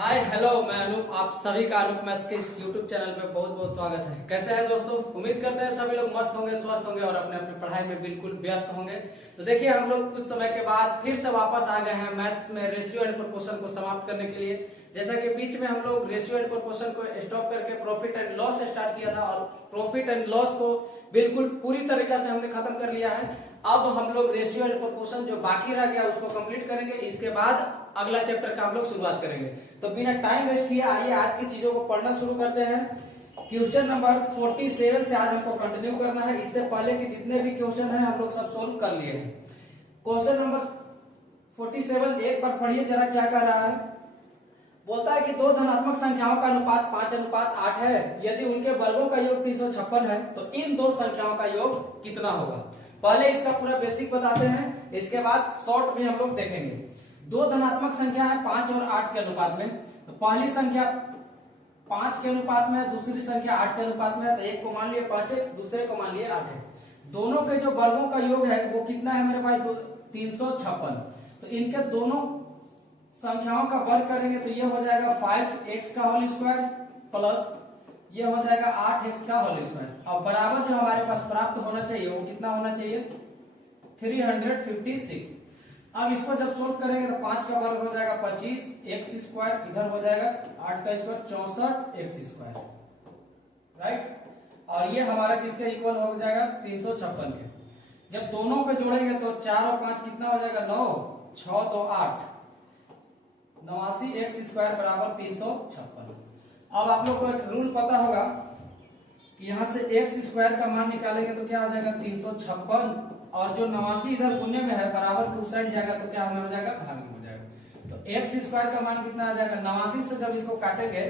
Hi hello, मैं अनूप। आप सभी का अनूप मैथ्स के इस यूट्यूब चैनल पे बहुत बहुत स्वागत है। कैसे हैं दोस्तों? उम्मीद करते हैं सभी लोग मस्त होंगे, स्वस्थ होंगे और अपने अपनी पढ़ाई में बिल्कुल व्यस्त होंगे। तो देखिए, हम लोग कुछ समय के बाद फिर से वापस आ गए हैं मैथ्स में रेशियो एंड प्रोपोर्शन को समाप्त करने के लिए। जैसा कि बीच में हम लोग रेशियो एंड प्रोपोर्शन को स्टॉप करके प्रॉफिट एंड लॉस से स्टार्ट किया था और प्रॉफिट एंड लॉस को बिल्कुल पूरी तरीके से हमने खत्म कर लिया है। अब हम लोग रेशियो एंड प्रोपोर्शन जो बाकी रह गया उसको कंप्लीट करेंगे। इसके बाद अगला चैप्टर का हम लोग शुरुआत करेंगे। तो बिना टाइम वेस्ट किए आइए आज की चीजों को पढ़ना शुरू करते हैं। क्वेश्चन नंबर 47 से आज हमको कंटिन्यू करना है। इससे पहले के जितने भी क्वेश्चन हैं हम लोग सब सोल्व कर लिए हैं। क्वेश्चन नंबर 47 एक बार पढ़िए जरा, क्या कह रहा है। बोलता है कि दो धनात्मक संख्याओं का अनुपात 5:8 है। यदि उनके वर्गों का योग 356 है तो इन दो संख्याओं का योग कितना होगा। पहले इसका पूरा बेसिक बताते हैं, इसके बाद शॉर्ट में हम लोग देखेंगे। दो धनात्मक संख्या है 5 और 8 के अनुपात में। तो पहली संख्या 5 के अनुपात में है, दूसरी संख्या 8 के अनुपात में है। तो एक को मान लिए 5x, दूसरे को मान लिए 8x। दोनों के जो वर्गों का योग है वो कितना है मेरे भाई? 356। तो इनके दोनों संख्याओं का वर्ग करेंगे तो ये हो जाएगा 5x का होल स्क्वायर प्लस ये हो जाएगा 8x का होल स्क्वायर। अब बराबर जो हमारे पास प्राप्त होना चाहिए वो कितना होना चाहिए? 356। अब इसको जब सोल्व करेंगे तो 5 का वर्ग हो जाएगा 25 x स्क्वायर, इधर हो जाएगा 8 का स्क्वायर 64 x स्क्वायर, राइट। और ये हमारा किसके इक्वल हो जाएगा? 356 के। जब दोनों को जोड़ेंगे तो 4 और 5 कितना हो जाएगा? 9, 6 2 8, 89 x स्क्वायर बराबर 356। अब आप लोग को एक रूल पता होगा कि यहाँ से x स्क्वायर का मान निकालेंगे तो क्या हो जाएगा? 356। और जो 89 इधर गुने में है बराबर के उस साइड जाएगा तो क्या हमें हो जाएगा? भाग में हो जाएगा। तो x स्क्वायर का मान कितना आ जाएगा? 89 से जब इसको काटेंगे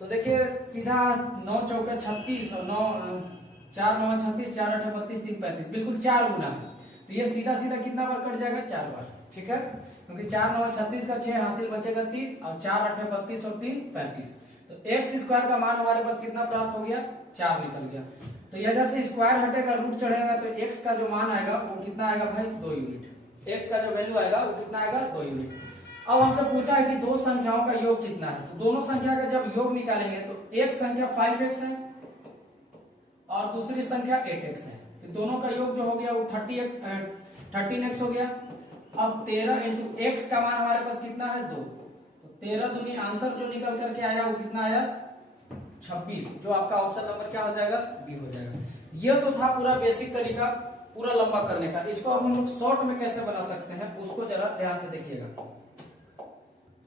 तो देखिए सीधा 9 चौके 36 और 9 4 9 36, 4 8 32, 3 35, बिल्कुल 4 गुना है। तो ये सीधा सीधा कितना बार कट जाएगा? 4 बार, ठीक है। क्योंकि 4 9 36 का 6 हासिल बचेगा 3 और 4 8 32 और 3 35। तो x स्क्वायर का मान हमारे पास कितना प्राप्त हो गया? 4 निकल गया। तो इधर से स्क्वायर हटेगा, रूट चढ़ेगा तो x का जो मान आएगा वो कितना आएगा भाई? 2 यूनिट। x का जो वैल्यू आएगा वो कितना आएगा? 2 यूनिट। अब हमसे पूछा है कि दो संख्याओं का योग कितना है। तो दोनों संख्या का जब योग निकालेंगे तो एक संख्या 5x है और दूसरी संख्या 8x है। तो दोनों का योग जो हो गया वो 13x हो गया। अब 13 इंटू x का मान हमारे पास कितना है? 2। तो 13 दूनी आंसर जो निकल करके आया वो कितना आया? 26, जो आपका ऑप्शन नंबर क्या हो जाएगा? बी हो जाएगा। ये तो था पूरा बेसिक तरीका पूरा लंबा करने का। इसको अब हम लोग शॉर्ट में कैसे बना सकते हैं उसको जरा ध्यान से देखिएगा,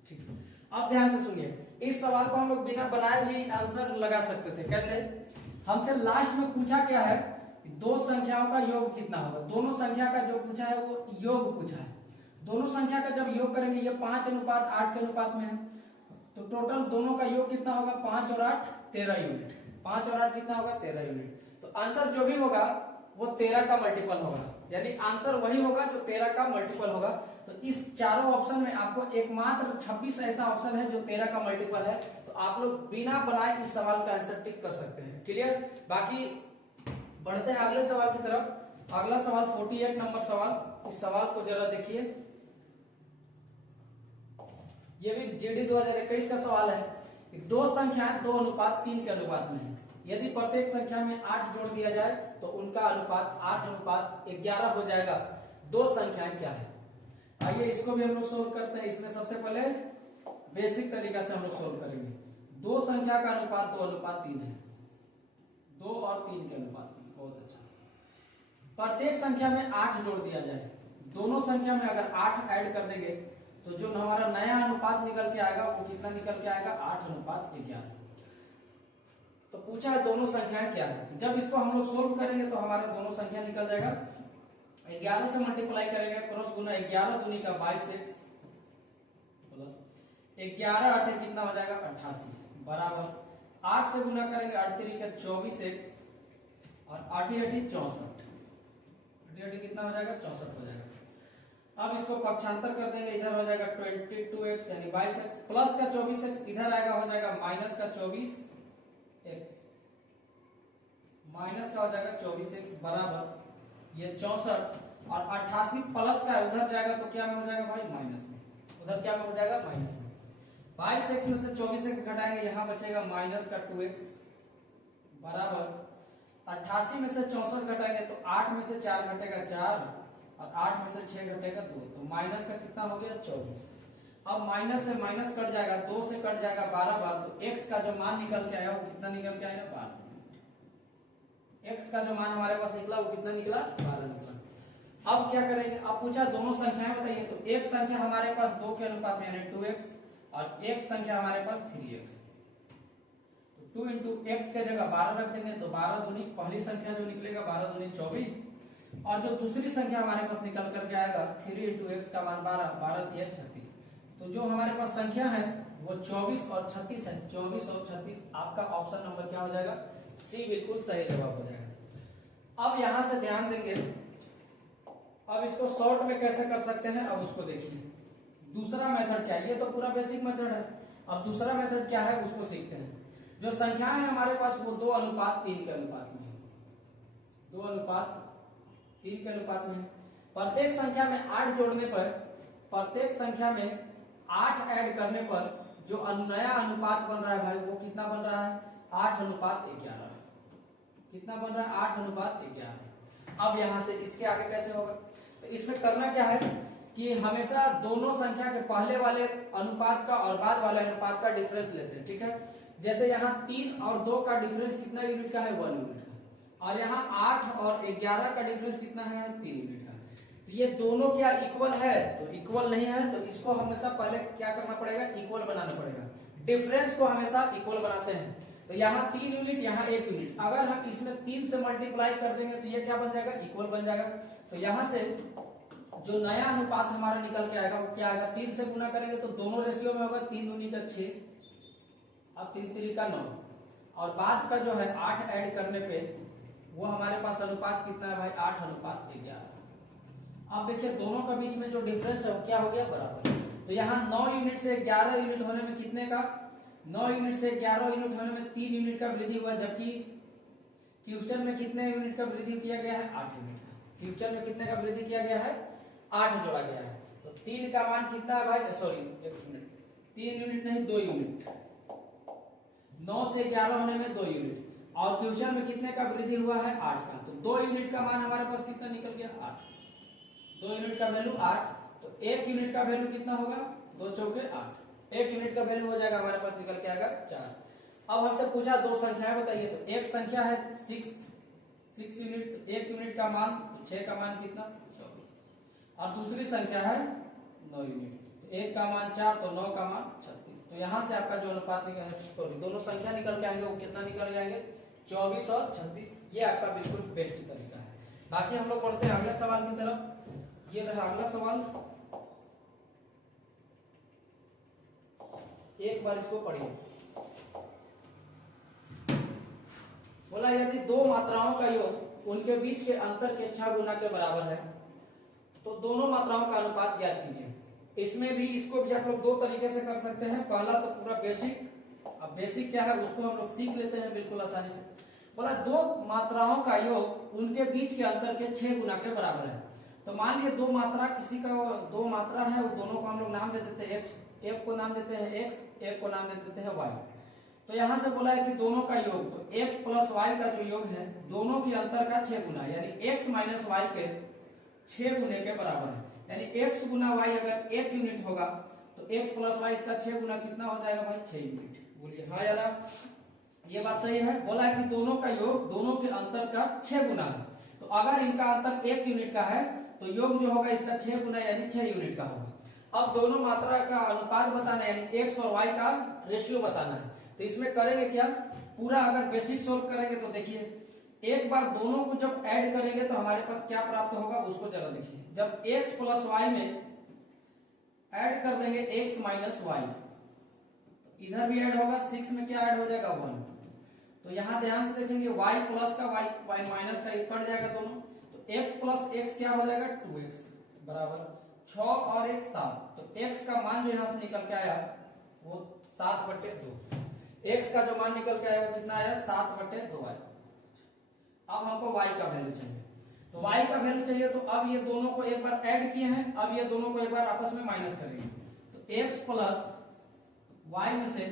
ठीक है। अब ध्यान से सुनिए, इस सवाल को हम लोग बिना बनाए भी आंसर लगा सकते थे। कैसे? हमसे लास्ट में पूछा क्या है? दो संख्याओं का योग कितना होगा। दोनों संख्या का जो पूछा है वो योग पूछा है। दोनों संख्या का जब योग करेंगे, ये 5:8 के अनुपात में है, तो टोटल दोनों का योग कितना होगा? 5 और 8 13 यूनिट। 5 और 8 कितना होगा? 13 यूनिट। तो आंसर जो भी होगा वो 13 का मल्टीपल होगा, यानी आंसर वही होगा जो 13 का मल्टीपल होगा। तो इस चारों ऑप्शन में आपको एकमात्र 26 ऐसा ऑप्शन है जो 13 का मल्टीपल है। तो आप लोग बिना बनाए इस सवाल का आंसर टिक कर सकते हैं। क्लियर? बाकी बढ़ते हैं अगले सवाल की तरफ। अगला सवाल 48 नंबर सवाल। इस सवाल को जरा देखिए, ये भी जीडी 2021 का सवाल है। दो संख्याएं 2:3 के अनुपात में है। यदि प्रत्येक संख्या में 8 जोड़ दिया जाए तो उनका अनुपात 8:11 हो जाएगा। दो संख्याएं क्या है? आइए इसको भी हम लोग सोल्व करते हैं। इसमें सबसे पहले बेसिक तरीका से हम लोग सोल्व करेंगे। दो संख्या का अनुपात 2:3 है। 2 और 3 के अनुपात में, बहुत अच्छा। प्रत्येक संख्या में 8 जोड़ दिया जाए, दोनों संख्या में अगर 8 ऐड कर देंगे तो जो हमारा नया अनुपात निकल के आएगा वो कितना निकल के आएगा? 8:11। तो पूछा है दोनों संख्याएं क्या है। तो जब इसको हम लोग सोल्व करेंगे तो हमारा दोनों संख्या निकल जाएगा। 11 से मल्टीप्लाई करेंगे, क्रॉस गुना 11 दूनी का 22x प्लस 11 8 कितना हो जाएगा? 88 बराबर 8 से गुना करेंगे 8 3 का 24x और 8 8 64। 8 8 कितना हो जाएगा? 64 हो जाएगा। अब इसको पक्षांतर कर देंगे, इधर हो जाएगा 22x यानी 22x प्लस का 24x, इधर आएगा हो जाएगा माइनस का 24x माइनस का हो जाएगा 24x बराबर ये 64 और 88 प्लस का उधर जाएगा तो क्या में हो जाएगा भाई? माइनस में। उधर क्या में हो जाएगा? माइनस में। 22x में से 24x घटाएंगे, यहाँ बचेगा माइनस का 2x बराबर 88 में से 64 घटाएंगे तो 8 में से 4 घटेगा 4 और 8 में से 6 घटेगा 2, तो माइनस का कितना हो गया 24। अब माइनस से माइनस कट जाएगा, 2 से कट जाएगा 12 बार, तो x का जो मान निकल के आया वो कितना निकल के आया 12। x का जो मान हमारे पास निकला वो कितना निकला 12 निकला। अब क्या करेंगे, अब पूछा दोनों संख्याएं बताइए, तो एक संख्या हमारे पास 2 के अनुपात में यानी 2x और एक संख्या हमारे पास 3x, तो 2 इंटू एक्स के जगह 12 रख देंगे, तो 12 दूनी पहली संख्या जो निकलेगा 12 दूनी 24 और जो दूसरी संख्या हमारे पास निकल करके आएगा 3 इंटू एक्स का मान 12, 12 तिया 36, तो जो हमारे पास संख्या है वो 24 और 36 है, 24 और 36। आपका ऑप्शन नंबर क्या हो जाएगा, सी बिल्कुल सही जवाब हो जाएगा। अब यहां से ध्यान देंगे, अब इसको शॉर्ट में कैसे कर सकते हैं, अब उसको देखिए। दूसरा मेथड क्या है, ये तो पूरा बेसिक मेथड है, अब दूसरा मेथड क्या है उसको सीखते हैं। जो संख्याएं है हमारे पास वो 2:3 के अनुपात में है, 2:3 के अनुपात में है। प्रत्येक संख्या में 8 जोड़ने पर, प्रत्येक संख्या में 8 ऐड करने पर जो नया अनुपात बन रहा है भाई वो कितना बन रहा है 8:11। कितना बन रहा है 8:11। अब यहां से इसके आगे कैसे होगा, तो इसमें करना क्या है कि हमेशा दोनों संख्या के पहले वाले अनुपात का और बाद वाले अनुपात का डिफरेंस लेते हैं, ठीक है। जैसे यहाँ 3 और 2 का डिफरेंस कितना यूनिट का है 1 यूनिट का, और यहाँ 8 और 11 का डिफरेंस कितना है 3 यूनिट का। तो ये दोनों क्या इक्वल है, तो इक्वल नहीं है, तो इसको हमेशा पहले क्या करना पड़ेगा, इक्वल बनाना पड़ेगा। डिफरेंस को हमेशा इक्वल बनाते हैं, तो यहाँ 3 यूनिट यहाँ 1 यूनिट, अगर हम इसमें 3 से मल्टीप्लाई कर देंगे तो ये क्या बन जाएगा इक्वल बन जाएगा। तो यहाँ से जो नया अनुपात हमारा निकल के आएगा वो क्या आएगा, 3 से गुना करेंगे तो दोनों रेशियो में होगा, 3 दूनी का 6, अब 3 3 का 9, और बाद का जो है 8 ऐड करने पे वो हमारे पास अनुपात कितना है भाई 8:11। अब देखिए दोनों का बीच में जो डिफरेंस है वो क्या हो गया बराबर। तो यहाँ 9 यूनिट से 11 यूनिट होने में कितने का, 9 यूनिट से 11 यूनिट होने में 3 यूनिट का वृद्धि हुआ, जबकि फ्यूचर में कितने यूनिट का वृद्धि किया गया है 8 यूनिट का। फ्यूचर में कितने का वृद्धि किया गया है 8 जोड़ा गया है, तो 3 का मान कितना है भाई, सॉरी 1 मिनट, 3 यूनिट नहीं 2 यूनिट, 9 से 11 होने में 2 यूनिट, और फ्यूचर में कितने का वृद्धि हुआ है 8 का, तो 2 यूनिट का मान हमारे पास कितना निकल गया 8, 2 यूनिट का वैल्यू 8, तो 1 यूनिट का वैल्यू कितना होगा 2 चौके 8, 1 यूनिट का वैल्यू हो जाएगा हमारे पास निकल के आएगा 4। अब हमसे पूछा दो संख्याएं बताइए, तो एक संख्या है 6 यूनिट, 1 यूनिट का मान 6 का मान कितना 24, और दूसरी संख्या है 9 यूनिट, 1 का मान 4 तो 9 का मान 36। तो यहाँ से आपका जो अनुपात निकल, सॉरी दोनों संख्या निकल के आएंगे वो कितना निकल जाएंगे 24 और 36। ये आपका बिल्कुल बेस्ट तरीका है। बाकी हम लोग बढ़ते हैं अगले सवाल की तरफ। ये रहा अगला सवाल, एक बार इसको पढ़िए। बोला यदि दो मात्राओं का योग उनके बीच के अंतर के 6 गुना के बराबर है तो दोनों मात्राओं का अनुपात ज्ञात कीजिए। इसमें भी इसको भी आप लोग दो तरीके से कर सकते हैं। पहला तो पूरा बेसिक, अब बेसिक क्या है उसको हम लोग सीख लेते हैं बिल्कुल आसानी से। बोला दो मात्राओं का योग उनके बीच के अंतर के 6 गुना के बराबर है। तो मान लिया दो मात्रा, किसी का दो मात्रा है, वो दोनों को हम लोग नाम दे देते हैं एक्स, एक को नाम देते हैं एक्स, एक को नाम दे देते हैं वाई। तो यहां से बोला है कि दोनों का योग, तो x प्लस वाई का जो योग है दोनों के अंतर का 6 गुना, यानी x माइनस वाई के 6 गुने के बराबर है। यानी x गुना वाई अगर 1 यूनिट होगा तो x प्लस वाई इसका 6 गुना कितना हो जाएगा भाई 6 यूनिट। बोलिए हाँ या ना, ये बात सही है। बोला है कि दोनों का योग दोनों के अंतर का 6 गुना है। तो अगर इनका अंतर 1 यूनिट का है तो योग जो होगा इसका 6 गुना यानी 6 यूनिट का होगा। अब दोनों मात्रा का अनुपात बताना है, यानी x और y का रेशियो बताना है। तो इसमें करेंगे क्या, पूरा अगर बेसिक सोल्व करेंगे तो देखिए एक बार दोनों को जब ऐड करेंगे तो हमारे पास क्या प्राप्त होगा उसको जरा देखिए। जब x प्लस वाई में ऐड कर देंगे x माइनस वाई, तो इधर भी ऐड होगा, 6 में क्या ऐड हो जाएगा 1। तो यहां ध्यान से देखेंगे y प्लस का y माइनस का एक कट जाएगा दोनों, तो x प्लस x क्या हो जाएगा 2x बराबर 6 और 1 7। तो x का मान जो यहां से निकल के आया वो 7/2। x का जो मान निकल के आया वो कितना आया 7/2 आया। अब हमको y का वैल्यू चाहिए, तो y का वैल्यू चाहिए तो अब ये दोनों को एक बार ऐड किए हैं, अब ये दोनों को एक बार आपस में माइनस करेंगे। तो x प्लस y में से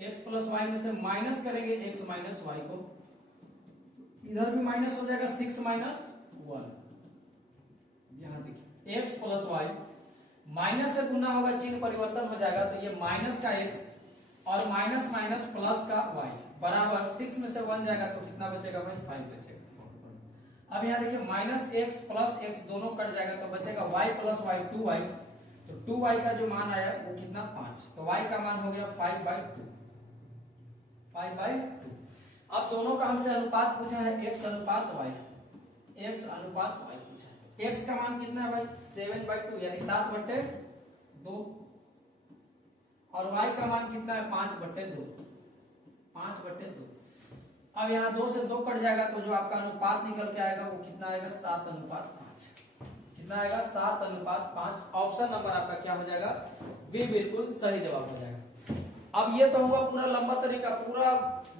x प्लस वाई में से माइनस करेंगे x माइनस वाई को, इधर भी माइनस हो जाएगा 6 माइनस 1। यहां देखिए x प्लस वाई माइनस से गुना होगा, चिन्ह परिवर्तन हो जाएगा, तो ये माइनस का x और माइनस माइनस प्लस का y बराबर 6 में से 1 जाएगा तो कितना बचेगा भाई 5 बचेगा। अब यहाँ देखिए माइनस x प्लस x दोनों कट जाएगा तो बचेगा y प्लस वाई 2y, तो 2y का जो मान आया वो कितना 5, तो y का मान हो गया 5/2, 5/2। अब दोनों का हमसे अनुपात पूछा है x अनुपात y, x अनुपात y पूछा है। x का मान कितना है भाई 7/2 यानी 7/2, और y का मान कितना है 5/2, 5/2। अब यहाँ 2 से 2 कट जाएगा तो जो आपका अनुपात निकल के आएगा वो कितना आएगा 7/5, कितना आएगा 7/5। ऑप्शन नंबर आपका क्या हो जाएगा बी, बिल्कुल सही जवाब हो जाएगा। अब ये तो हुआ पूरा लंबा तरीका, पूरा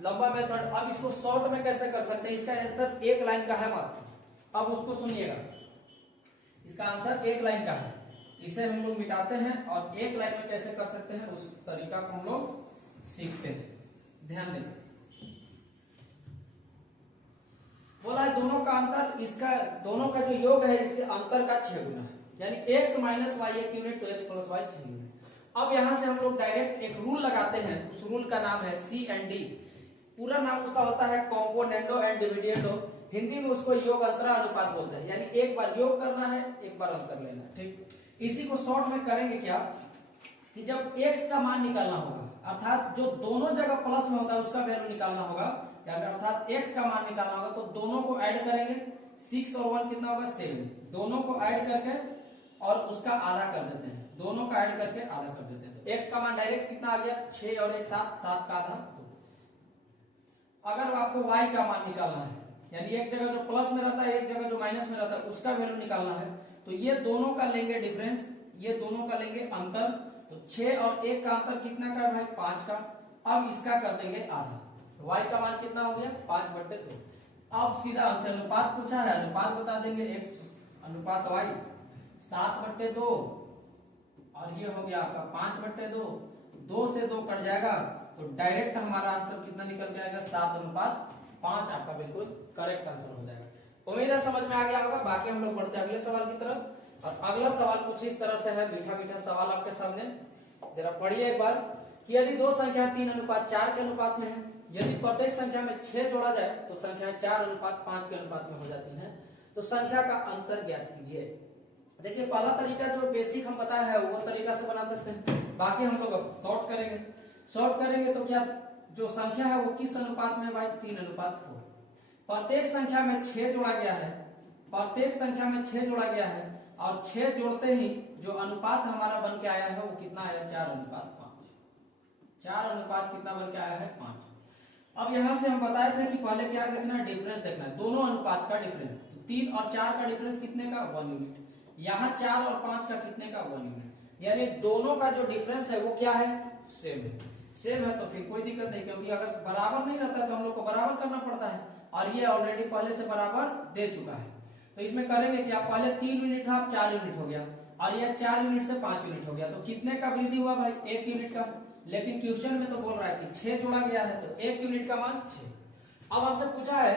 लंबा मेथड। अब इसको शॉर्ट में कैसे कर सकते हैं, इसका आंसर एक लाइन का है मात्र। अब उसको सुनिएगा, इसका आंसर एक लाइन का है, इसे हम लोग मिटाते हैं और एक लाइन में कैसे कर सकते हैं उस तरीका को हम लोग सीखते हैं। ध्यान दें, बोला है दोनों का अंतर, इसका दोनों का जो योग है इसके अंतर का 6 गुना है, यानी x माइनस वाई 1 यूनिट तो x प्लस वाई 6 यूनिट। अब यहां से हम लोग डायरेक्ट एक रूल लगाते हैं, उस रूल का नाम है C&D, पूरा नाम उसका होता है कॉम्पोनेंडो एंड डिविडेंडो, हिंदी में उसको योग अंतरा अनुपात बोलते हैं, यानी एक बार योग करना है एक बार अंतर लेना है, ठीक। इसी को शॉर्ट में करेंगे क्या कि जब x का मान निकालना होगा, अर्थात जो दोनों जगह प्लस में होता है उसका वैल्यू निकालना होगा, अर्थात x का मान निकालना होगा, तो दोनों को ऐड करेंगे, 6 और 1 कितना होगा 7, दोनों को ऐड करके और उसका आधा कर देते हैं, दोनों का ऐड करके आधा कर देते हैं, तो x का मान डायरेक्ट कितना आ गया 6 और 1 7, 7 का आधा 2। अगर आपको y का मान निकालना है, यानी एक जगह जो प्लस में रहता है एक जगह जो माइनस में रहता है उसका वैल्यू निकालना है, तो ये दोनों का लेंगे डिफरेंस, ये दोनों का लेंगे अंतर, तो 6 और 1 का अंतर कितना का है भाई 5 का। अब इसका कर देंगे आधा, तो y का मान कितना हो गया 5/2। अब सीधा हमसे अनुपात पूछा है, अनुपात बता देंगे, x अनुपात y 7/2 और ये हो गया आपका 5/2, 2 से 2 कट जाएगा तो डायरेक्ट हमारा आंसर कितना निकल के आएगा 7/5, आपका बिल्कुल करेक्ट आंसर हो जाएगा। उम्मीद है समझ में आ गया होगा। बाकी हम लोग बढ़ते हैं अगले सवाल की तरफ, और अगला सवाल कुछ इस तरह से है, मीठा मीठा सवाल आपके सामने, जरा पढ़िए एक बार कि यदि दो संख्या 3:4 के अनुपात में है, यदि प्रत्येक संख्या में 6 जोड़ा जाए तो संख्या 4:5 के अनुपात में हो जाती है, तो संख्या का अंतर ज्ञात कीजिए। देखिए पहला तरीका जो बेसिक हम बताया है वो तरीका से बना सकते हैं, बाकी हम लोग अब शॉर्ट करेंगे। शॉर्ट करेंगे तो क्या जो संख्या है वो किस अनुपात में है भाई 3:4। प्रत्येक संख्या में 6 जोड़ा गया है, प्रत्येक संख्या में 6 जोड़ा गया है, और 6 जोड़ते ही जो अनुपात हमारा बन के आया है वो कितना आया 4:5। 4 अनुपात कितना बन के आया है 5। अब यहां से हम बताए थे कि पहले क्या देखना है, डिफरेंस देखना है, दोनों अनुपात का डिफरेंस। तो 3 और 4 का डिफरेंस कितने का 1 यूनिट, यहाँ 4 और 5 का कितने का 1 यूनिट, यानी दोनों का जो डिफरेंस है वो क्या है सेम है। सेम है तो फिर कोई दिक्कत नहीं, क्योंकि अगर बराबर नहीं रहता तो हम लोग को बराबर करना पड़ता है, और ये ऑलरेडी पहले से बराबर दे चुका है। तो इसमें करेंगे कि आप पहले 3 यूनिट था, अब 4 यूनिट हो गया, और यह 4 यूनिट से 5 यूनिट हो गया, तो कितने का वृद्धि हुआ भाई 1 यूनिट का। लेकिन क्वेश्चन में तो बोल रहा है कि 6 जोड़ा गया है तो 1 यूनिट का मान 6। अब हमसे पूछा है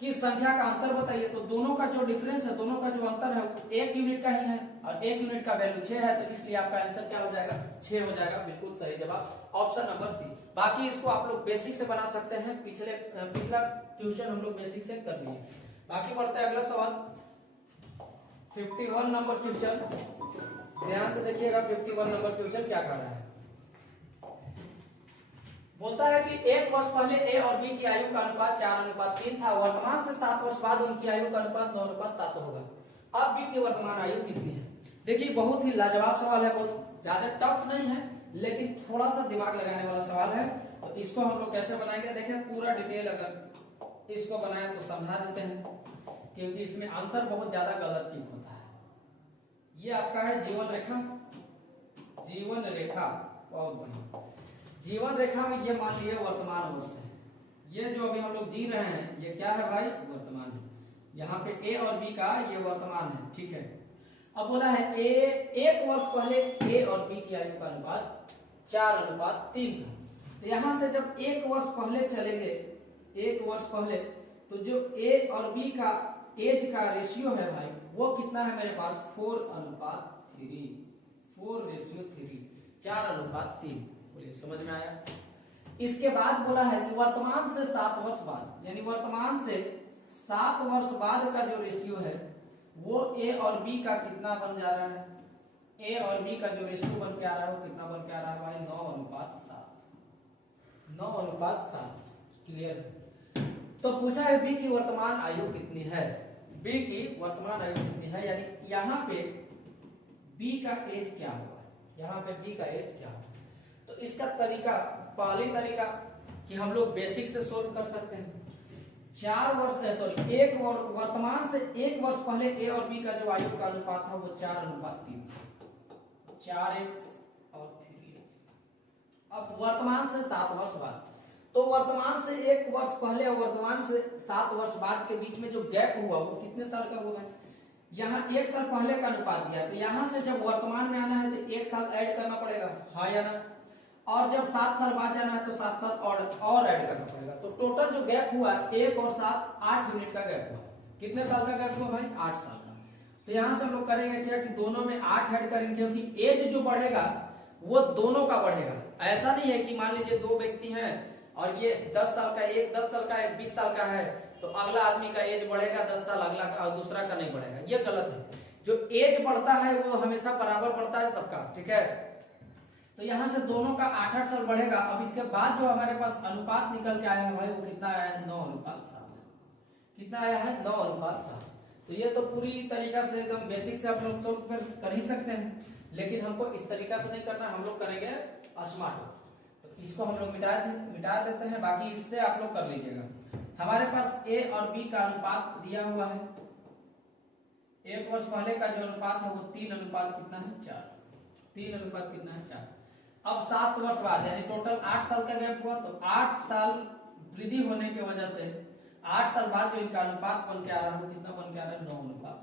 कि संख्या का अंतर बताइए, तो दोनों का जो डिफरेंस है, दोनों का जो अंतर है वो 1 यूनिट का ही है, और 1 यूनिट का वैल्यू 6 है, तो इसलिए आपका आंसर क्या हो जाएगा 6 हो जाएगा, बिल्कुल सही जवाब ऑप्शन नंबर सी। बाकी इसको आप लोग बेसिक से बना सकते हैं, पिछला क्वेश्चन हम लोग बेसिक से कर लिए। बाकी बढ़ते हैं अगला सवाल 51 नंबर क्वेश्चन, ध्यान से देखिएगा 51 नंबर क्वेश्चन क्या कर रहा है। बोलता है कि 1 वर्ष पहले ए और बी की आयु का अनुपात 4:3 था, वर्तमान से 7 वर्ष बाद उनकी आयु का अनुपात 9:7 होगा। अब बी की वर्तमान आयु कितनी है। देखिए बहुत ही लाजवाब सवाल है, बहुत ज्यादा टफ नहीं है, लेकिन थोड़ा सा दिमाग लगाने वाला सवाल है। तो इसको हम लोग कैसे बनाएंगे, देखिए पूरा डिटेल अगर इसको बनाए तो समझा देते हैं, क्योंकि इसमें आंसर बहुत ज्यादा गलत टिक होता है। ये आपका है जीवन रेखा, जीवन रेखा बहुत बढ़िया। जीवन रेखा में ये मान लिया वर्तमान वर्ष है, ये जो अभी हम लोग जी रहे हैं ये क्या है भाई वर्तमान है, यहाँ पे ए और बी का ये वर्तमान है, ठीक है। अब बोला है ए, एक वर्ष पहले ए और बी की आयु का अनुपात 4:3 था। तो यहां से जब एक वर्ष पहले चलेंगे, एक वर्ष पहले, तो जो ए और बी का एज का रेशियो है भाई वो कितना है मेरे पास 4:3, 4:3, 4:3। बोलिए समझ में आया। इसके बाद बोला है कि वर्तमान से 7 वर्ष बाद, यानी वर्तमान से 7 वर्ष बाद का जो रेशियो है वो ए और बी का कितना बन जा रहा है, ए और बी का जो रेशियो बन के आ रहा है वो कितना बन के आ रहा है भाई 9:7, 9:7। क्लियर। तो पूछा है बी की वर्तमान आयु कितनी है, बी की वर्तमान आयु कितनी है, यानी यहाँ पे बी का एज क्या हुआ, यहाँ पे बी का एज क्या हुआ। तो इसका तरीका, पहली तरीका कि हम लोग बेसिक से सोल्व कर सकते हैं। 4 वर्ष सॉरी एक वर्तमान से 1 वर्ष पहले ए और बी का जो आयु का अनुपात था वो 4:3, 4x और 3x। अब वर्तमान से 7 वर्ष बाद, तो वर्तमान से 1 वर्ष पहले और वर्तमान से 7 वर्ष बाद के बीच में जो गैप हुआ वो कितने साल का हुआ है, यहाँ 1 साल पहले का अनुपात दिया है। तो यहाँ से जब वर्तमान में आना है तो 1 साल ऐड करना पड़ेगा, हाँ या ना। और जब 7 साल बाद जाना है तो 7 साल और ऐड करना पड़ेगा। तो टोटल जो गैप हुआ 1 और 7 8 यूनिट का गैप हुआ। कितने साल का गैप हुआ भाई 8 साल का। तो यहाँ से हम लोग करेंगे क्या कि दोनों में 8 ऐड करेंगे, क्योंकि एज जो बढ़ेगा वो दोनों का बढ़ेगा। ऐसा नहीं है कि मान लीजिए 2 व्यक्ति हैं और ये 10 साल का, एक 10 साल का, एक 20 साल का है, तो अगला आदमी का एज बढ़ेगा 10 साल, अगला का और दूसरा का नहीं बढ़ेगा, ये गलत है। जो एज बढ़ता है वो हमेशा बराबर बढ़ता है सबका, ठीक है। तो यहाँ से दोनों का 8-8 साल बढ़ेगा। अब इसके बाद जो हमारे पास अनुपात निकल के आया है भाई वो कितना आया है 9:7। कितना आया है 9:7। तो ये तो पूरी तरीका से एकदम बेसिक से आप लोग सोल्व कर ही सकते हैं, लेकिन हमको इस तरीका से नहीं करना, हम लोग करेंगे स्मार्ट। तो इसको हम लोग मिटा देते हैं, बाकी इससे आप लोग कर लीजिएगा। हमारे पास ए और बी का अनुपात दिया हुआ है। 1 वर्ष पहले का जो अनुपात है वो 3 कितना है 4, 3 कितना है 4। अब 7 वर्ष बाद यानी टोटल 8 साल का गैप हुआ, तो 8 साल वृद्धि होने की वजह से 8 साल बाद जो इनका अनुपात बन के आ रहा है कितना बन के आ रहा है 9:7।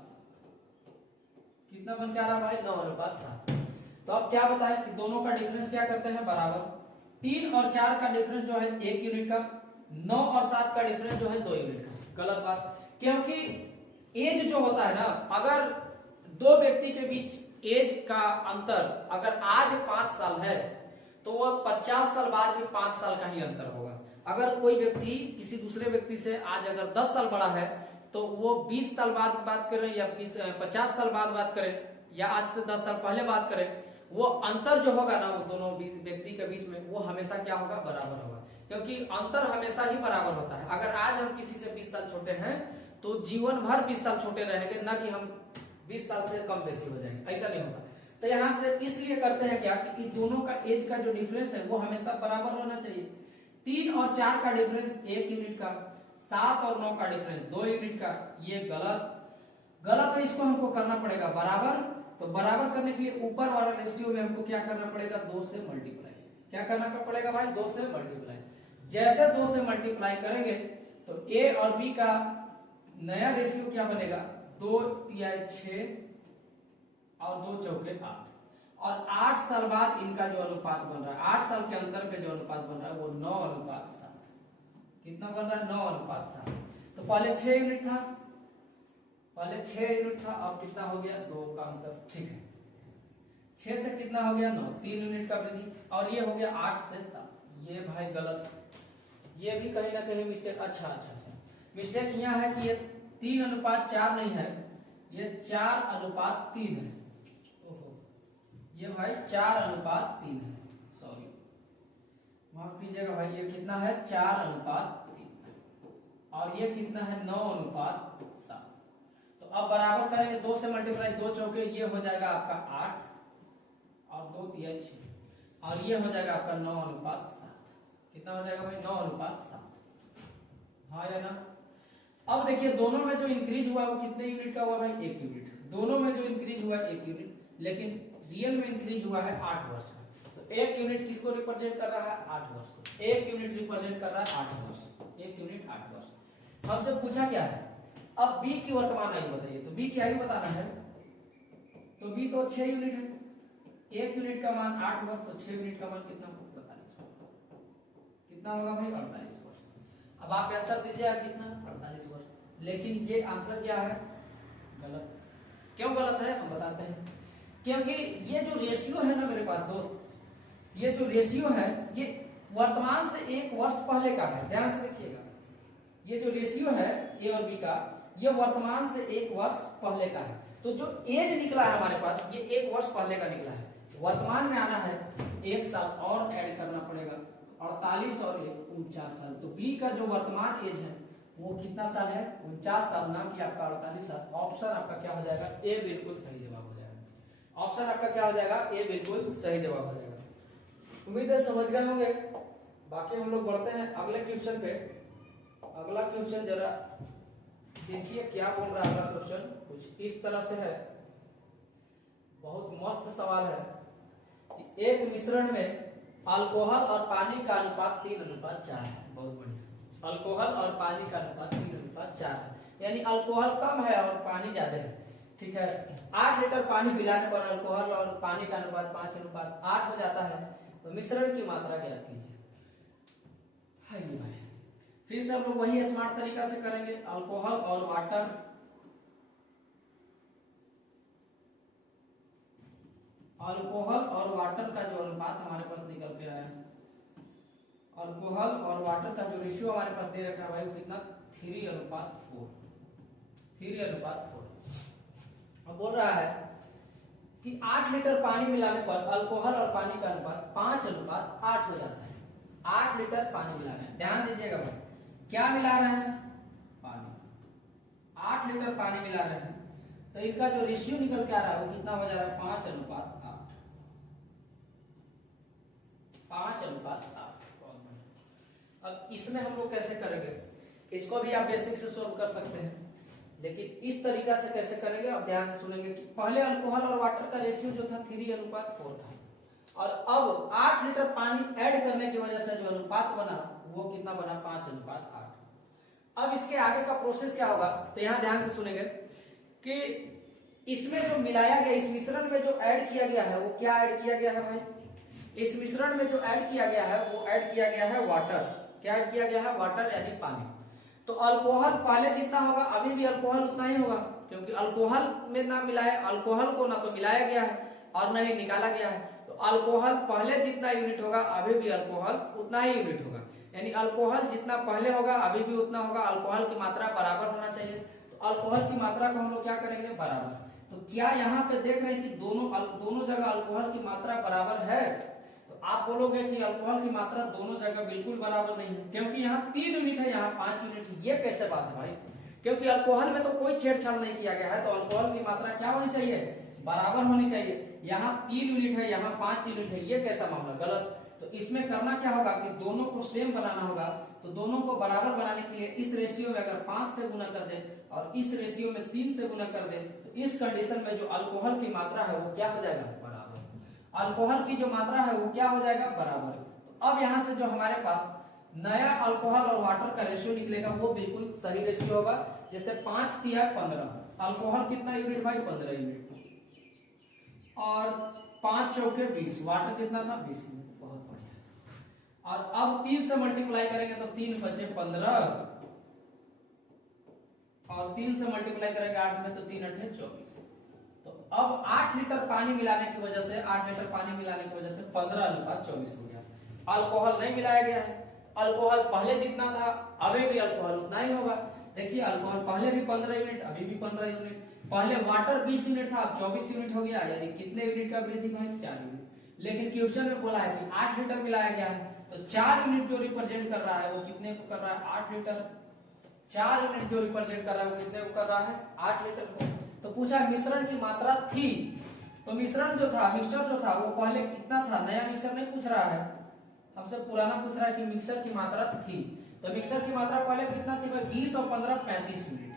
कितना बन के आ रहा है भाई 9:7। तो अब क्या बताएं कि दोनों का डिफरेंस क्या करते हैं बराबर। 3 और 4 का डिफरेंस जो है 1 यूनिट का, 9 और 7 का डिफरेंस जो है 2 यूनिट का। गलत बात, क्योंकि एज जो होता है ना, अगर 2 व्यक्ति के बीच एज का अंतर अगर आज 5 साल है तो वो 50 साल बाद भी 5 साल का ही अंतर होगा। अगर कोई व्यक्ति किसी दूसरे व्यक्ति से आज अगर 10 साल बड़ा है तो वो 20 साल बाद बात करें या 50 साल बाद बात करें या आज से 10 साल पहले बात करें, वो अंतर जो होगा ना वो दोनों व्यक्ति के बीच में वो हमेशा क्या होगा बराबर होगा, क्योंकि अंतर हमेशा ही बराबर होता है। अगर आज हम किसी से 20 साल छोटे हैं तो जीवन भर 20 साल छोटे रहेंगे, ना कि हम 20 साल से कम बेसी हो जाएंगे, ऐसा नहीं होता। तो यहाँ से इसलिए करते हैं क्या कि दोनों का एज का जो डिफरेंस है वो हमेशा बराबर होना चाहिए। 3 और 4 का डिफरेंस 1 यूनिट का, 7 और 9 का डिफरेंस 2 यूनिट का, ये गलत है। इसको हमको करना पड़ेगा बराबर। तो बराबर करने के लिए ऊपर वाला रेशियो में हमको क्या करना पड़ेगा 2 से मल्टीप्लाई। क्या करना पड़ेगा भाई 2 से मल्टीप्लाई। जैसे 2 से मल्टीप्लाई करेंगे तो ए और बी का नया रेशियो क्या बनेगा 2 तिहाई 6 और 2 चौके 8। और 8 साल बाद इनका जो अनुपात बन रहा है, 8 साल के अंतर पे जो अनुपात बन रहा है वो 9:7। कितना बन रहा है 9:7। तो पहले 6 यूनिट था, पहले 6 यूनिट था, अब कितना हो गया 2 का अंतर, ठीक है। 6 से कितना हो गया 9, 3 यूनिट का वृद्धि। और ये हो गया 8 से 7। ये भाई गलत, ये भी कहीं ना कहीं मिस्टेक। अच्छा मिस्टेक यहाँ है कि ये 3:4 नहीं है, ये 4:3 है। ओहो, ये भाई 4:3 है, सॉरी माफ कीजिएगा भाई। ये कितना है 4:3 और ये कितना है 9:7। तो अब बराबर करेंगे 2 से मल्टीप्लाई, 2 चौके, ये हो जाएगा आपका 8 और 2 तिहाई 6 और ये हो जाएगा आपका 9:7। कितना हो जाएगा भाई 9:7, हाँ या ना। अब देखिए दोनों में जो इंक्रीज हुआ वो कितने यूनिट का हुआ भाई 1 यूनिट। दोनों में जो इंक्रीज हुआ 1 यूनिट, लेकिन रियल में इंक्रीज हुआ है 8 वर्ष का। तो 1 यूनिट किसको रिप्रेजेंट कर रहा है 8 वर्ष को। 1 यूनिट रिप्रेजेंट कर रहा है 8 वर्ष, 1 यूनिट 8 वर्ष। हमसे पूछा क्या है अब बी की वर्तमान आयु बताइए। तो बी की आयु बताना है तो बी तो 6 यूनिट है, 1 यूनिट का मान 8 वर्ष, तो 6 यूनिट का मान कितना होगा? 45 वर्ष। कितना होगा भाई? 48 वर्ष। अब आप आंसर दीजिए कितना? 48 वर्ष। लेकिन ये आंसर क्या है? गलत। क्यों गलत है हम बताते हैं। क्योंकि ये जो रेशियो है ना मेरे पास दोस्त, ये जो रेशियो है ये वर्तमान से 1 वर्ष पहले का है। ध्यान से देखिएगा, ये जो रेशियो है ए और बी का, ये वर्तमान से 1 वर्ष पहले का है। तो जो एज निकला है हमारे पास, ये 1 वर्ष पहले का निकला है। वर्तमान में आना है, 1 साल और ऐड करना पड़ेगा, 48 और 1 49 साल। तो बी का जो वर्तमान एज है वो कितना साल है? 49 साल, ना कि आपका 48 साल। ऑप्शन आपका क्या हो जाएगा? ए बिल्कुल सही जवाब हो जाएगा। ऑप्शन आपका क्या हो जाएगा? ए बिल्कुल सही जवाब हो जाएगा। उम्मीद है समझ गए होंगे। बाकी हम लोग बढ़ते हैं अगले क्वेश्चन पे। अगला क्वेश्चन जरा देखिए क्या बोल रहा है। अगला क्वेश्चन कुछ इस तरह से है, बहुत मस्त सवाल है कि एक मिश्रण में अल्कोहल और पानी का अनुपात 3:4 है। बहुत बढ़िया। अल्कोहल और पानी का अनुपात 3:4 है, यानी अल्कोहल कम है और पानी ज्यादा है। ठीक है, 8 लीटर पानी मिलाने पर अल्कोहल और पानी का अनुपात 5:8 हो जाता है। तो मिश्रण की मात्रा ज्ञात कीजिए। हाय भाई, फिर से हम लोग वही स्मार्ट तरीका से करेंगे। अल्कोहल और वाटर, अल्कोहल और वाटर का जो अनुपात हमारे पास निकल के आया है, अल्कोहल और वाटर का जो रेशियो हमारे पास दे रखा है भाई, वो कितना? 3:4। 3:4। अब बोल रहा है कि 8 लीटर पानी मिलाने पर अल्कोहल और पानी का अनुपात 5:8 हो जाता है। 8 लीटर पानी मिलाना है। ध्यान दीजिएगा भाई, क्या मिला रहे हैं? पानी। 8 लीटर पानी मिला रहे हैं, तो इनका जो रेशियो निकल के आ रहा है वो कितना हो जा रहा है? 5:8। 5:8। अब इसमें हम लोग कैसे करेंगे? इसको भी आप बेसिक से सोल्व कर सकते हैं, लेकिन इस तरीका से कैसे करेंगे अब ध्यान से सुनेंगे कि पहले अल्कोहल और वाटर का रेशियो जो था 3:4 था, और अब 8 लीटर पानी ऐड करने की वजह से जो अनुपात बना वो कितना बना? 5:8। अब इसके आगे का प्रोसेस क्या होगा? तो यहां ध्यान से सुनेंगे कि इसमें जो मिलाया गया, इस मिश्रण में जो ऐड किया गया है वो क्या ऐड किया गया है भाई? इस मिश्रण में जो ऐड किया गया है वो ऐड किया गया है वाटर। क्या ऐड किया गया है? वाटर, यानी पानी। तो अल्कोहल पहले जितना होगा अभी भी अल्कोहल उतना ही होगा, क्योंकि अल्कोहल में ना मिलाया, अल्कोहल को ना तो मिलाया गया है और ना ही निकाला गया है। तो अल्कोहल पहले जितना यूनिट होगा अभी भी अल्कोहल उतना ही यूनिट होगा, यानी अल्कोहल जितना पहले होगा अभी भी उतना होगा। अल्कोहल की मात्रा बराबर होना चाहिए, तो अल्कोहल की मात्रा को हम लोग क्या करेंगे? बराबर। तो क्या यहाँ पे देख रहे हैं कि दोनों जगह अल्कोहल की मात्रा बराबर है? तो आप बोलोगे कि अल्कोहल की मात्रा दोनों जगह बिल्कुल बराबर नहीं है, क्योंकि यहाँ 3 यूनिट है, यहाँ 5 यूनिट है। ये कैसे बात है भाई? क्योंकि अल्कोहल में तो कोई छेड़छाड़ नहीं किया गया है, तो अल्कोहल की मात्रा क्या होनी चाहिए? बराबर होनी चाहिए। यहाँ 3 यूनिट है, यहाँ 5 यूनिट है, ये कैसा मामला? गलत। तो इसमें करना क्या होगा कि दोनों को सेम बनाना होगा। तो दोनों को बराबर बनाने के लिए इस रेशियो में अगर 5 से गुना कर दे और इस रेशियो में 3 से गुना कर दे, तो इस कंडीशन में जो अल्कोहल की मात्रा है वो क्या हो जाएगा? बराबर। अल्कोहल की जो मात्रा है वो क्या हो जाएगा? बराबर। तो अब यहाँ से जो हमारे पास नया अल्कोहल और वाटर का रेशियो निकलेगा वो बिल्कुल सही रेशियो होगा। जैसे 5 दिया 15, अल्कोहल कितना यूनिट भाई? 15 यूनिट, और 5 चौके 20, वाटर कितना था? 20 यूनिट। बहुत बढ़िया। और अब 3 से मल्टीप्लाई करेंगे तो 3 बचे 15, और 3 से मल्टीप्लाई करेंगे 8 में तो 3 8 है 24। तो अब 8 लीटर पानी मिलाने की वजह से 8 लीटर पानी मिलाने की वजह से 15:24 हो गया। अल्कोहल नहीं मिलाया गया है, अल्कोहल पहले जितना था अभी भी अल्कोहल उतना ही होगा। देखिए अल्कोहल पहले भी 15 यूनिट, अभी भी 15 यूनिट। पहले वाटर 20 यूनिट था, अब 24 यूनिट हो गया, यानी कितने यूनिट का वृद्धि भाई? 4 यूनिट। लेकिन क्वेश्चन में बोला है कि 8 लीटर मिलाया गया है, तो 4 यूनिट जो रिप्रेजेंट कर रहा है वो कितने को कर रहा है? 8 लीटर। 4 यूनिट जो रिप्रेजेंट कर रहा है वो कितने को कर रहा है? 8 लीटर को। तो पूछा मिश्रण की मात्रा थी, तो मिश्रण जो था, मिक्सचर जो था वो पहले कितना था? नया मिक्सचर नहीं पूछ रहा है, हमसे पुराना पूछ रहा है कि मिक्सचर की मात्रा थी। तो मिक्सचर की मात्रा पहले कितना थी भाई? 20 और 15 35 यूनिट।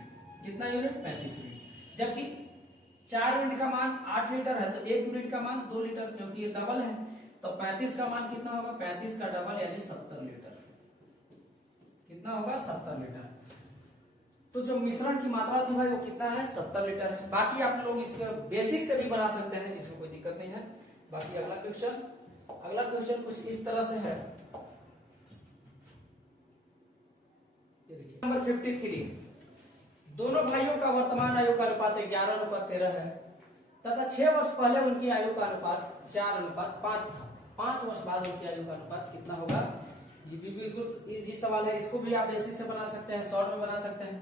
कितना यूनिट? 35 यूनिट। जबकि 4 यूनिट का मान 8 लीटर है, तो 1 यूनिट का मान 2 लीटर, क्योंकि ये डबल है। तो 35 का मान कितना होगा? 35 का डबल यानी 70 लीटर। कितना होगा? 70 लीटर। तो जो मिश्रण की मात्रा थी भाई वो कितना है 70 लीटर है। बाकी आप लोग इसके बेसिक से भी बना सकते हैं, इसमें कोई दिक्कत नहीं है। बाकी अगला क्वेश्चन कुछ इस तरह से है, ये देखिए नंबर 53, दोनों भाइयों का वर्तमान आयु का अनुपात 11:13 है तथा 6 वर्ष पहले उनकी आयु का अनुपात 4:5 था। 5 वर्ष बाद उनकी आयु का अनुपात कितना होगा? ये भी बिल्कुल इजी सवाल है, इसको भी आप बेसिक से बना सकते हैं, शॉर्ट में बना सकते हैं।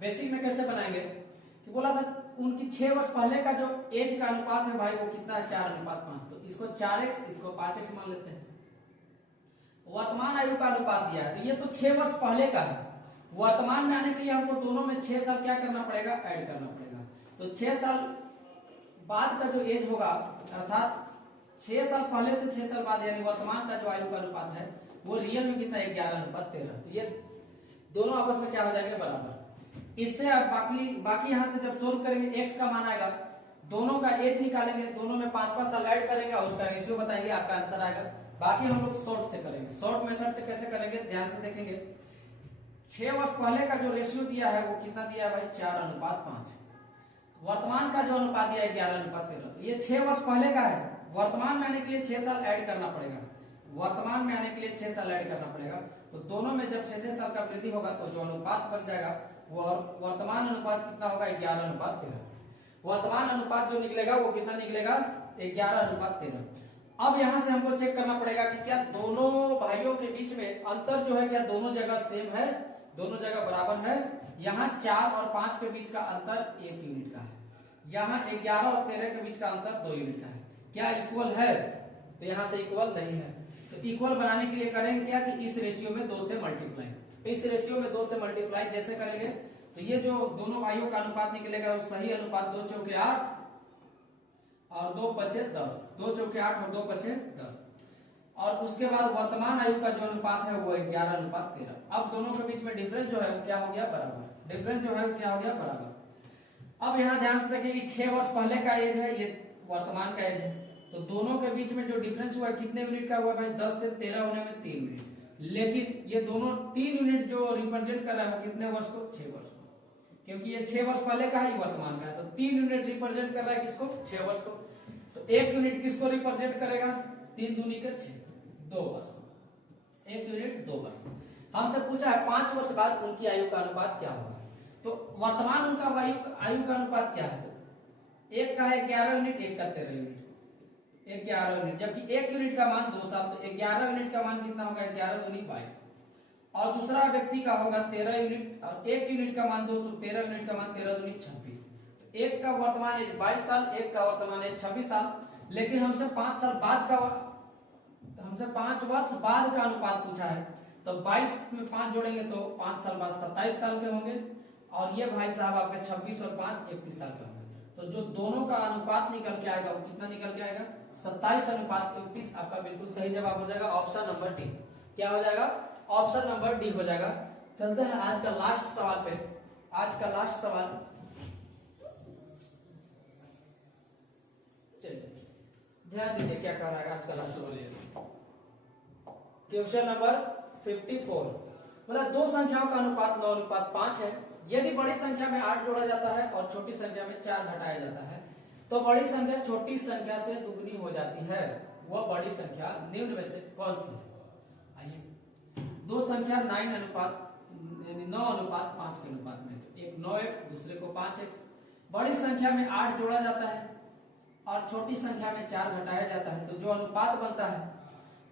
बेसिक में कैसे बनाएंगे कि बोला था उनकी 6 वर्ष पहले का जो एज का अनुपात है भाई वो कितना है 4:5, तो इसको 4x इसको 5x मान लेते हैं। वर्तमान आयु का अनुपात दिया है तो ये तो 6 वर्ष पहले का है। वर्तमान में आने के लिए हमको दोनों में 6 साल क्या करना पड़ेगा? ऐड करना पड़ेगा। तो 6 साल बाद का जो एज होगा अर्थात 6 साल पहले से 6 साल बाद यानी वर्तमान का जो आयु का अनुपात है वो रियल में कितना 11:13। तो ये दोनों आपस में क्या हो जाएंगे? बराबर। इससे आप बाकी यहां से जब सोल्व करेंगे x का मान आएगा, दोनों का एज निकालेंगे, दोनों में 5-5 साल ऐड करेंगे और उसका रेशियो बताएंगे, आपका आंसर आएगा। बाकी हम लोग शॉर्ट से करेंगे। शॉर्ट मेथड से कैसे करेंगे ध्यान से देखेंगे। 6 वर्ष पहले का जो रेशियो दिया है वो कितना दिया है भाई 4:5। वर्तमान का जो अनुपात दिया है 11:13, तो ये 6 वर्ष पहले का है। वर्तमान में आने के लिए 6 साल ऐड करना पड़ेगा, वर्तमान में आने के लिए 6 साल ऐड करना पड़ेगा। तो दोनों में जब 6-6 साल का वृद्धि होगा तो जो अनुपात बन जाएगा वो वर्तमान अनुपात कितना होगा 11:13। वर्तमान अनुपात जो निकलेगा वो कितना निकलेगा 11:13। अब यहां से हमको चेक करना पड़ेगा कि क्या दोनों भाइयों के बीच में अंतर जो है क्या दोनों जगह सेम है, दोनों जगह बराबर है। यहाँ 4 और 5 के बीच का अंतर 1 यूनिट का है, यहाँ 11 और 13 के बीच का अंतर 2 यूनिट का है। क्या इक्वल है? तो यहाँ से इक्वल नहीं है। तो इक्वल बनाने के लिए करेंगे क्या कि इस रेशियो में 2 से मल्टीप्लाई, इस रेशियो में 2 से मल्टीप्लाई जैसे करेंगे तो ये जो दोनों भाइयों का अनुपात निकलेगा वो सही अनुपात 2 चौके 8 और 2 पचे 10, 2 चौके 8 और 2 पचे 10। और उसके बाद वर्तमान आयु का जो अनुपात है वो 11:13। अब दोनों के बीच में डिफरेंस जो है वो क्या हो गया? बराबर। डिफरेंस जो है वो क्या हो गया? बराबर। अब यहाँ ध्यान से देखिए कि 6 वर्ष पहले का एज है, ये वर्तमान का एज है, तो दोनों के बीच में जो डिफरेंस हुआ कितने मिनट का हुआ भाई? 10 से 13 होने में 3 मिनट। लेकिन ये दोनों 3 यूनिट जो रिप्रेजेंट कर रहा है कितने वर्ष को? 6 वर्ष को, क्योंकि ये 6 वर्ष पहले का ही वर्तमान का है। तो 3 यूनिट रिप्रेजेंट कर रहा है किसको? 6 वर्ष को। तो 1 यूनिट किसको रिप्रेजेंट करेगा? 3 दूनी के 6, 2 वर्ष। 1 यूनिट 2 वर्ष। हमसे पूछा है 5 वर्ष बाद उनकी आयु का अनुपात क्या होगा। तो वर्तमान उनका आयु का अनुपात क्या है? तो एक का है 11 यूनिट, एक का 13 यूनिट, 11 यूनिट, जबकि 1 यूनिट का मान 2 साल, तो 11 यूनिट का मान कितना होगा? 11 दूनी 22। और दूसरा व्यक्ति का होगा 13 यूनिट और 1 यूनिट का मान 2, तो 13 यूनिट का मान 13 दूनी 26। तो एक का वर्तमान एज 22 साल, एक का वर्तमान एज 26 साल। लेकिन हमसे 5 साल बाद का, हमसे 5 वर्ष बाद का अनुपात पूछा है। तो 22 में 5 जोड़ेंगे तो 5 साल बाद 27 साल के होंगे और ये भाई साहब आपके 26 और 5 31 साल के होंगे। तो जो दोनों का अनुपात निकल के आएगा वो कितना निकल के आएगा? 27:31। आपका बिल्कुल सही जवाब हो जाएगा ऑप्शन नंबर डी। क्या हो जाएगा? ऑप्शन नंबर डी हो जाएगा। चलते हैं आज का लास्ट सवाल पे। आज का लास्ट सवाल, चलिए ध्यान दीजिए क्या कह रहा है आज का लास्ट सवाल। क्वेश्चन नंबर 54 मतलब 2 संख्याओं का अनुपात 9:5 है। यदि बड़ी संख्या में 8 जोड़ा जाता है और छोटी संख्या में 4 घटाया जाता है तो बड़ी संख्या छोटी संख्या से दुगनी हो जाती है। वह बड़ी संख्या निम्न में से कौन सी है? आइए, 2 संख्या 9:5 के अनुपात में, तो एक 9x दूसरे को 5x। बड़ी संख्या में 8 जोड़ा जाता है और छोटी संख्या में 4 घटाया जाता है, तो जो अनुपात बनता है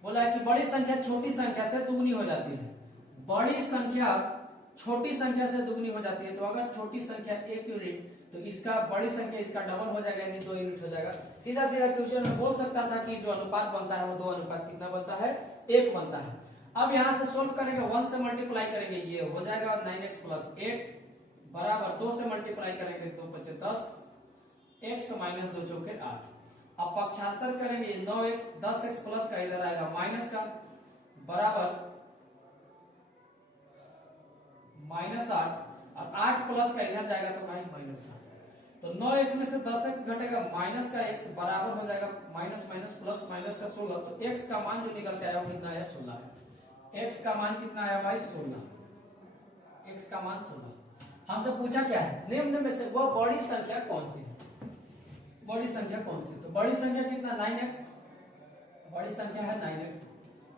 बोला है कि बड़ी संख्या छोटी संख्या से दुगनी हो जाती है। बड़ी संख्या छोटी संख्या से दुगनी हो जाती है, तो अगर छोटी संख्या 1 यूनिट तो इसका बड़ी संख्या इसका डबल हो जाएगा यानी 2 यूनिट हो जाएगा। सीधा सीधा क्वेश्चन में बोल सकता था कि जो अनुपात बनता है वो 2 अनुपात कितना बनता है? 1 बनता है। अब यहां से सोल्व करेंगे, 1 से मल्टीप्लाई करेंगे, ये हो जाएगा 9x + 8 बराबर 2 से मल्टीप्लाई करेंगे 2 × 5 = 10, x - 2 चौके 8। अब पक्षांतर करेंगे 9x 10x प्लस का इधर आएगा माइनस का बराबर -8 और 8 प्लस का इधर जाएगा तो भाई -8। तो 9x में से 10x घटेगा माइनस का x बराबर हो जाएगा माइनस प्लस माइनस का 16। तो x का मान जो निकल के आया वो कितना आया? 16 है। x का मान कितना आया भाई? 16। x का मान 16। हमसे पूछा क्या है, निम्न में से वह बड़ी संख्या कौन सी है, बड़ी संख्या कौन सी है। तो बड़ी संख्या कितना 9x, बड़ी संख्या है 9x।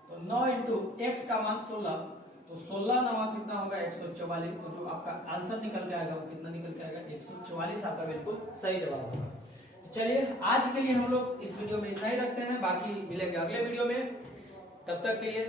तो 9 इंटू एक्स का मान 16, तो 16 नवा कितना होगा 144। तो जो आपका आंसर निकल के आएगा वो कितना निकल के आएगा 144 आपका बिल्कुल सही जवाब होगा। तो चलिए आज के लिए हम लोग इस वीडियो में इतना ही रखते हैं, बाकी मिलेंगे अगले वीडियो में, तब तक के लिए